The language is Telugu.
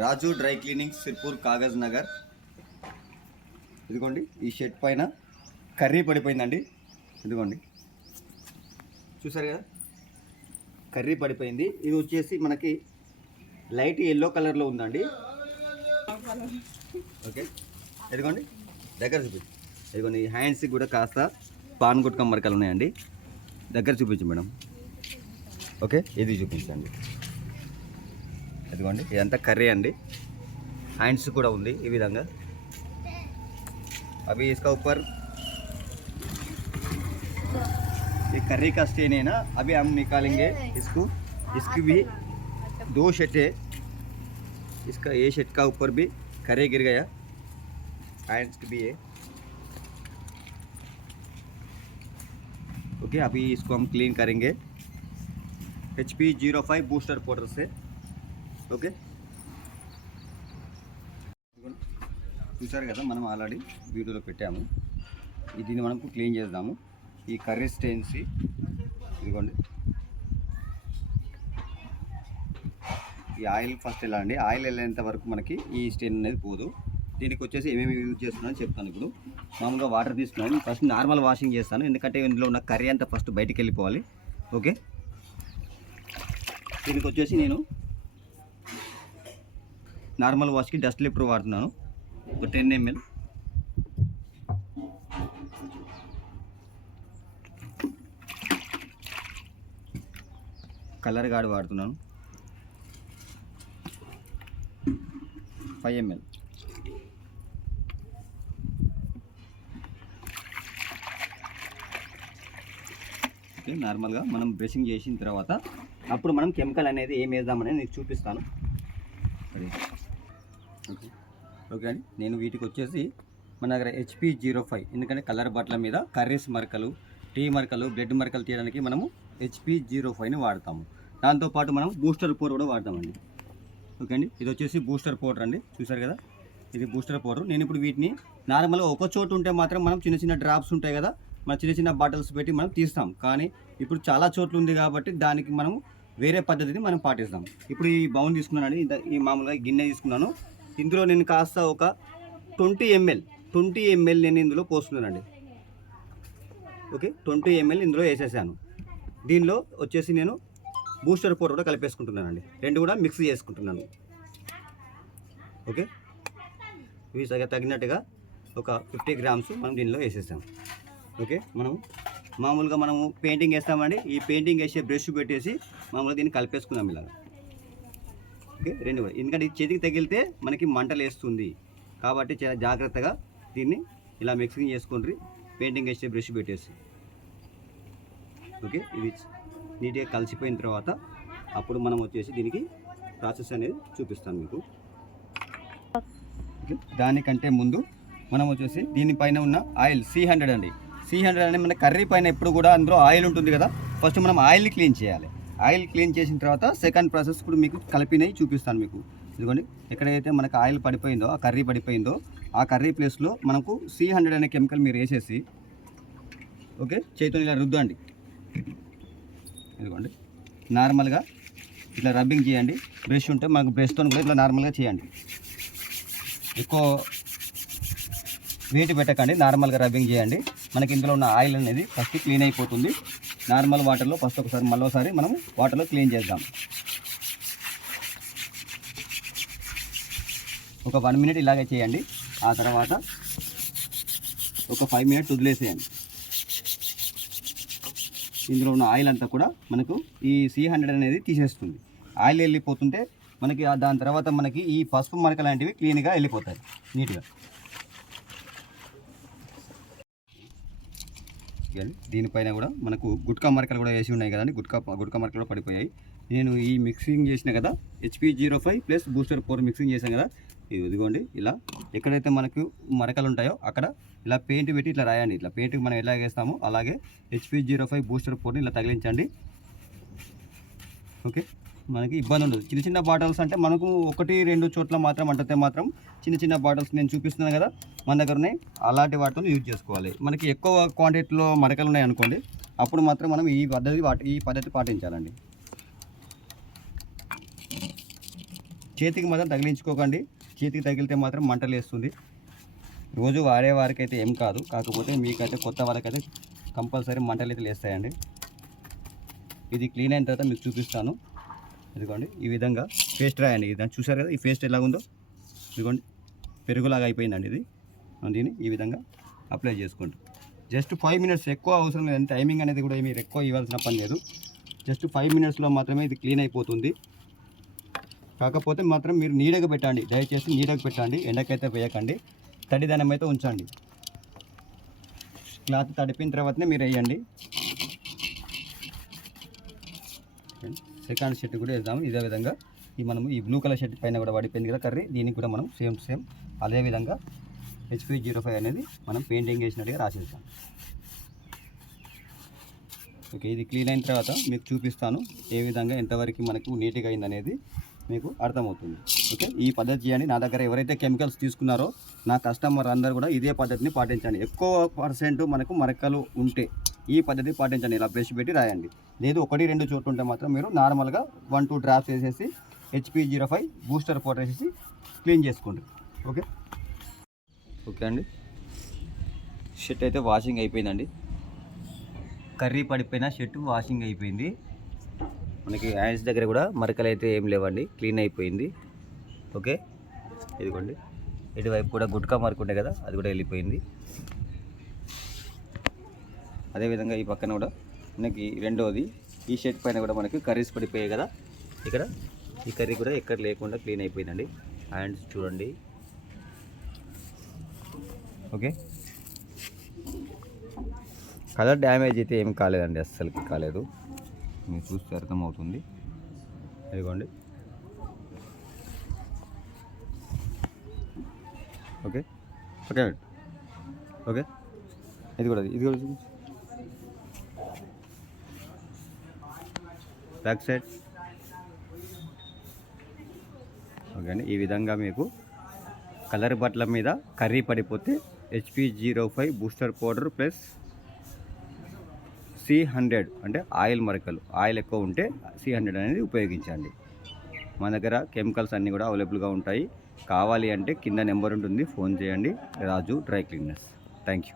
రాజు డ్రై క్లీనింగ్ సిర్పూర్ కాగజ్ నగర్. ఇదిగోండి ఈ షర్ట్ పైన కర్రీ పడిపోయిందండి. ఇదిగోండి చూసారు కదా, కర్రీ పడిపోయింది. ఇది వచ్చేసి మనకి లైట్ ఎల్లో కలర్లో ఉందండి. ఓకే, ఇదిగోండి దగ్గర చూపించు. ఇదిగోండి ఈ హ్యాండ్స్కి కూడా కాస్త పాన్ గుట్క మరకలు ఉన్నాయండి. దగ్గర చూపించు మేడం. ఓకే, ఇది చూపించండి. ఇదిగోండి ఇదంతా కర్రీ అండి. హ్యాండ్స్ కూడా ఉంది ఈ విధంగా. अभी इसका ऊपर ये कर्री का स्टेन है ना, अभी हम निकालेंगे इसको. इसकी भी 2 शर्ट है. इसका ये शर्ट का ऊपर भी कर्री गिर गया. हैंड्स की भी है. ओके, अभी इसको हम क्लीन करेंगे HP 05 बूस्टर पाउडर से. ओके, చూసారు కదా, మనం ఆల్రెడీ వీడియోలో పెట్టాము. దీన్ని మనం క్లీన్ చేద్దాము. ఈ కర్రీ స్టెయిన్స్ ఇదిగోండి. ఈ ఆయిల్ ఫస్ట్ ఎలా అండి, ఆయిల్ వెళ్ళేంత వరకు మనకి ఈ స్టెయిన్ అనేది పోదు. దీనికి వచ్చేసి ఏమేమి యూజ్ చేస్తున్నానో చెప్తాను. ఇప్పుడు మామూలుగా వాటర్ తీసుకున్నాను. ఫస్ట్ నార్మల్ వాషింగ్ చేస్తాను, ఎందుకంటే ఇందులో ఉన్న కర్రీ అంతా ఫస్ట్ బయటికి వెళ్ళిపోవాలి. ఓకే, దీనికి వచ్చేసి నేను నార్మల్ వాష్కి డస్ట్ లిఫ్టర్ వాడుతున్నాను. ఒక 10 ml. కలర్ గార్డ్ వాడుతున్నాను 5 ml. ఓకే, నార్మల్గా మనం బ్రషింగ్ చేసిన తర్వాత అప్పుడు మనం కెమికల్ అనేది ఏం వేద్దామనేది నీకు చూపిస్తాను. ఓకే ఓకే అండి, నేను వీటికి వచ్చేసి మన దగ్గర HP 05, ఎందుకంటే కలర్ బట్టల మీద కర్రీస్ మరకలు, టీ మరకలు, బ్లడ్ మరకలు తీయడానికి మనము HP 05ని వాడతాము. దాంతోపాటు మనం బూస్టర్ పౌడర్ కూడా వాడతామండి. ఓకే అండి, ఇది వచ్చేసి బూస్టర్ పౌడర్ అండి. చూసారు కదా, ఇది బూస్టర్ పౌడర్. నేను ఇప్పుడు వీటిని నార్మల్గా ఒక చోటు ఉంటే మాత్రం మనం చిన్న చిన్న డ్రాప్స్ ఉంటాయి కదా, మన చిన్న చిన్న బాటిల్స్ పెట్టి మనం తీస్తాం. కానీ ఇప్పుడు చాలా చోట్ల ఉంది కాబట్టి దానికి మనము వేరే పద్ధతిని మనం పాటిస్తాం. ఇప్పుడు ఈ బౌన్ తీసుకున్నానండి, ఈ మామూలుగా గిన్నె తీసుకున్నాను. ఇందులో నేను కాస్త ఒక 20 ml నేను ఇందులో పోస్తున్నానండి. ఓకే, 20 ml ఇందులో వేసేసాను. దీనిలో వచ్చేసి నేను బూస్టర్ పౌడర్ కూడా కలిపేసుకుంటున్నానండి. రెండు కూడా మిక్స్ చేసుకుంటున్నాను. ఓకే, ఇవి తగినట్టుగా ఒక 50 grams మనం దీనిలో వేసేసాం. ఓకే, మామూలుగా మనము పెయింటింగ్ వేస్తామండి. ఈ పెయింటింగ్ వేసే బ్రష్ పెట్టేసి మామూలుగా దీన్ని కలిపేసుకున్నాం ఇలా. ఓకే, రెండు, ఎందుకంటే ఇది చేతికి తగిలితే మనకి మంటలు వేస్తుంది కాబట్టి చాలా జాగ్రత్తగా దీన్ని ఇలా మిక్సింగ్ చేసుకోండి, పెయింటింగ్ వేసే బ్రష్ పెట్టేసి. ఓకే, ఇది నీట్గా కలిసిపోయిన తర్వాత అప్పుడు మనం వచ్చేసి దీనికి ప్రాసెస్ అనేది చూపిస్తాను మీకు. ఓకే, దానికంటే ముందు మనం వచ్చేసి దీనిపైన ఉన్న ఆయిల్ C100 అండి. C100 అనేది మన కర్రీ పైన ఎప్పుడు కూడా అందులో ఆయిల్ ఉంటుంది కదా, ఫస్ట్ మనం ఆయిల్ని క్లీన్ చేయాలి. ఆయిల్ క్లీన్ చేసిన తర్వాత సెకండ్ ప్రాసెస్ కూడా మీకు కలిపినవి చూపిస్తాను మీకు. ఇదిగోండి, ఎక్కడైతే మనకు ఆయిల్ పడిపోయిందో, ఆ కర్రీ పడిపోయిందో, ఆ కర్రీ ప్లేస్లో మనకు C100 అనే కెమికల్ మీరు వేసేసి ఓకే చేతితో ఇలా రుద్దండి. ఇదిగోండి, నార్మల్గా ఇట్లా రబ్బింగ్ చేయండి. బ్రష్ ఉంటే మనకు బ్రష్తో కూడా ఇట్లా నార్మల్గా చేయండి. ఎక్కువ వెయిట్ పెట్టకండి, నార్మల్గా రబ్బింగ్ చేయండి. మనకి ఇందులో ఉన్న ఆయిల్ అనేది ఫస్ట్ క్లీన్ అయిపోతుంది. నార్మల్ వాటర్లో ఫస్ట్ ఒకసారి మళ్ళీసారి మనం వాటర్లో క్లీన్ చేద్దాం. ఒక 1 minute ఇలాగే చేయండి. ఆ తర్వాత ఒక 5 minutes వదిలేసేయండి. ఇందులో ఉన్న ఆయిల్ అంతా కూడా మనకు ఈ C100 అనేది తీసేస్తుంది. ఆయిల్ వెళ్ళిపోతుంటే మనకి దాని తర్వాత మనకి ఈ పసుపు మరక లాంటివి క్లీన్గా వెళ్ళిపోతాయి నీట్గా. దీనిపైన కూడా మనకు గుట్కా మరకలు కూడా వేసి ఉన్నాయి కదండి, గుట్కా మరకలు కూడా పడిపోయాయి. నేను ఈ మిక్సింగ్ చేసిన కదా HP 05 plus booster powder mixing చేశాను కదా, ఇదిగోండి ఇలా ఎక్కడైతే మనకు మరకలు ఉంటాయో అక్కడ ఇలా పెయింట్ పెట్టి ఇట్లా రాయండి. ఇట్లా పెయింట్ మనం ఎలా వేస్తామో అలాగే HP 05 బూస్టర్ పౌడర్ని ఇలా తగిలించండి. ఓకే, మనకి ఇబ్బంది ఉండదు. చిన్న చిన్న బాటిల్స్ అంటే మనకు 1-2 చోట్ల మాత్రం అంటితే మాత్రం చిన్న చిన్న బాటిల్స్ నేను చూపిస్తున్నాను కదా మన దగ్గర ఉన్నాయి, అలాంటి వాటితో యూజ్ చేసుకోవాలి. మనకి ఎక్కువ క్వాంటిటీలో మరకలు ఉన్నాయి అనుకోండి, అప్పుడు మాత్రం మనం ఈ పద్ధతి పాటించాలండి. చేతికి మాత్రం తగిలించుకోకండి. చేతికి తగిలితే మాత్రం మంటలు వేస్తుంది. రోజు వాడే వారికి అయితే ఏం కాదు, కాకపోతే మీకైతే కొత్త వాళ్ళకైతే కంపల్సరీ మంటలు అయితే లేస్తాయండి. ఇది క్లీన్ అయిన తర్వాత మీకు చూపిస్తాను. ఇదిగోండి ఈ విధంగా పేస్ట్ రాయండి. ఇది చూసారు కదా, ఈ పేస్ట్ ఎలాగుందో. ఇదిగోండి పెరుగులాగా అయిపోయిందండి ఇది. దీన్ని ఈ విధంగా అప్లై చేసుకుంటాం. జస్ట్ 5 మినిట్స్, ఎక్కువ అవసరం లేదు. టైమింగ్ అనేది కూడా మీరు ఎక్కువ ఇవ్వాల్సిన పని లేదు. జస్ట్ 5 మినిట్స్లో మాత్రమే ఇది క్లీన్ అయిపోతుంది. కాకపోతే మాత్రం మీరు నీడగా పెట్టండి, దయచేసి నీడగా పెట్టండి, ఎండకైతే వేయకండి, తడిదనం అయితే ఉంచండి. క్లాత్ తడిపిన తర్వాతనే మీరు వేయండి. సెకండ్ షర్ట్ కూడా వేద్దాము. ఇదే విధంగా మనము ఈ బ్లూ కలర్ షర్ట్ పైన కూడా పడిపోయింది కదా కర్రీ, దీనికి కూడా మనం సేమ్ అదే విధంగా HP05 అనేది మనం పెయింటింగ్ వేసినట్టుగా రాసేస్తాం. ఓకే, ఇది క్లీన్ అయిన తర్వాత మీకు చూపిస్తాను ఏ విధంగా ఎంతవరకు మనకు నీట్గా అయిందనేది మీకు అర్థమవుతుంది. ఓకే, ఈ పద్ధతి చేయండి. నా దగ్గర ఎవరైతే కెమికల్స్ తీసుకున్నారో నా కస్టమర్ అందరూ కూడా ఇదే పద్ధతిని పాటించండి. ఎక్కువ పర్సెంట్ మనకు మరకలు ఉంటే ఈ పద్ధతి పాటించండి. ఇలా బ్రష్ పెట్టి రాయండి. లేదు 1-2 చోట్ల ఉంటే మాత్రం మీరు నార్మల్గా 1-2 డ్రాప్స్ వేసేసి HP05 బూస్టర్ పౌడర్ వేసేసి క్లీన్ చేసుకోండి. ఓకే అండి, షర్ట్ అయితే వాషింగ్ అయిపోయిందండి. కర్రీ పడిపోయిన షర్ట్ వాషింగ్ అయిపోయింది. మనకి హ్యాండ్స్ దగ్గర కూడా మరకలు అయితే ఏం లేవండి, క్లీన్ అయిపోయింది. ఓకే, ఇదిగోండి ఇటువైపు కూడా గుట్కా మరక ఉండే కదా, అది కూడా వెళ్ళిపోయింది. అదేవిధంగా ఈ పక్కన కూడా మనకి రెండోది ఈ షర్ట్ పైన కూడా మనకి కర్రీస్ పడిపోయాయి కదా, ఇక్కడ ఈ కర్రీ కూడా ఎక్కడ లేకుండా క్లీన్ అయిపోయిందండి. హ్యాండ్స్ చూడండి. ఓకే, కలర్ డ్యామేజ్ అయితే ఏం కాలేదండి, అస్సలకి కాలేదు. మీరు చూస్తే అర్థమవుతుంది. ఇదిగోండి. ఓకే ఓకే ఇది కూడా బ్యాక్ సైడ్. ఓకే అండి, ఈ విధంగా మీకు కలర్ బట్టల మీద కర్రీ పడిపోతే HP05 booster powder plus C100 అంటే ఆయిల్ మరకలు, ఆయిల్ ఎక్కువ ఉంటే C100 అనేది ఉపయోగించండి. మన దగ్గర కెమికల్స్ అన్నీ కూడా అవైలబుల్గా ఉంటాయి. కావాలి అంటే కింద నెంబర్ ఉంటుంది, ఫోన్ చేయండి. రాజు డ్రై క్లీనర్స్. Thank you.